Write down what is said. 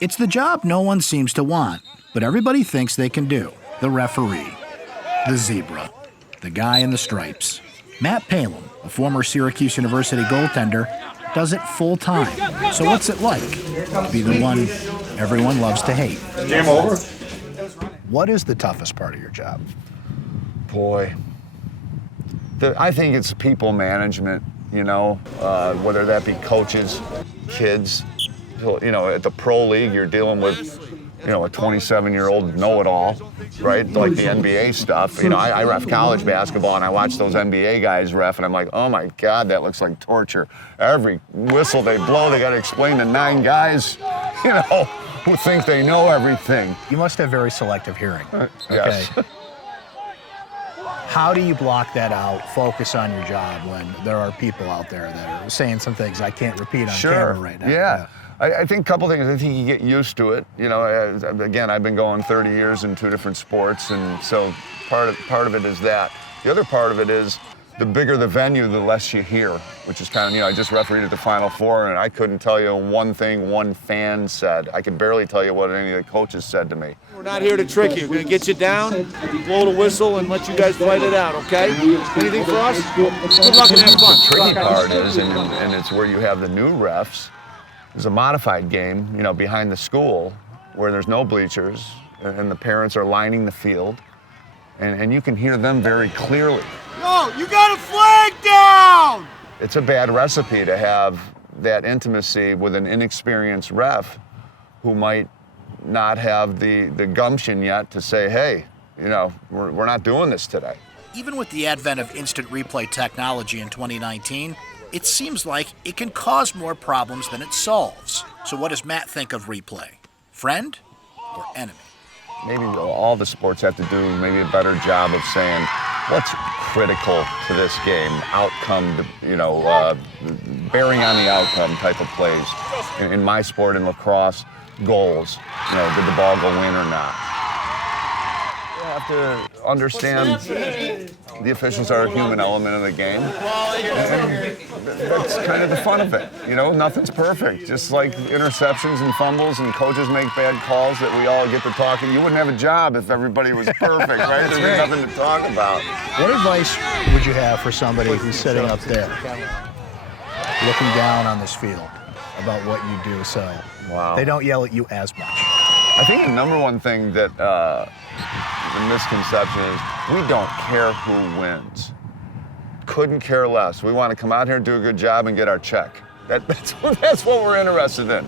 It's the job no one seems to want, but everybody thinks they can do. The referee, the zebra, the guy in the stripes. Matt Palumb, a former Syracuse University goaltender, does it full time. So what's it like to be the one everyone loves to hate? Game over. What is the toughest part of your job? Boy, I think it's people management, you know, whether that be coaches, kids. You know, at the pro league, you're dealing with, you know, a 27-year-old know-it-all, right? Like the NBA stuff. You know, I ref college basketball, and I watch those NBA guys ref, and I'm like, oh my God, that looks like torture. Every whistle they blow, they got to explain to 9 guys, you know, who think they know everything. You must have very selective hearing. Yes. Okay. How do you block that out, focus on your job when there are people out there that are saying some things I can't repeat on camera right now? Yeah. I think a couple things. I think you get used to it. You know, again, I've been going 30 years in 2 different sports, and so part of it is that. The other part of it is the bigger the venue, the less you hear, which is kind of, you know, I just refereed at the Final Four, and I couldn't tell you one thing one fan said. I could barely tell you what any of the coaches said to me. We're not here to trick you. We're going to get you down, blow the whistle, and let you guys fight it out, okay? Anything for us? Good luck and have fun. The tricky part is, and it's where you have the new refs, there's a modified game, you know, behind the school where there's no bleachers and the parents are lining the field, and you can hear them very clearly. Yo, you got a flag down! It's a bad recipe to have that intimacy with an inexperienced ref who might not have the gumption yet to say, hey, you know, we're not doing this today. Even with the advent of instant replay technology in 2019, it seems like it can cause more problems than it solves. So what does Matt think of replay? Friend or enemy? Maybe all the sports have to do maybe a better job of saying what's critical to this game, outcome, you know, bearing on the outcome type of plays. In my sport, in lacrosse, goals, you know, did the ball go in or not? You have to understand the officials are a human element of the game, and that's kind of the fun of it. You know, nothing's perfect. Just like interceptions and fumbles and coaches make bad calls that we all get to talking. You wouldn't have a job if everybody was perfect, right? There's nothing to talk about. What advice would you have for somebody who's sitting up there, looking down on this field about what you do so they don't yell at you as much? I think the number one thing that the misconception is we don't care who wins. Couldn't care less. We want to come out here and do a good job and get our check. That's what we're interested in.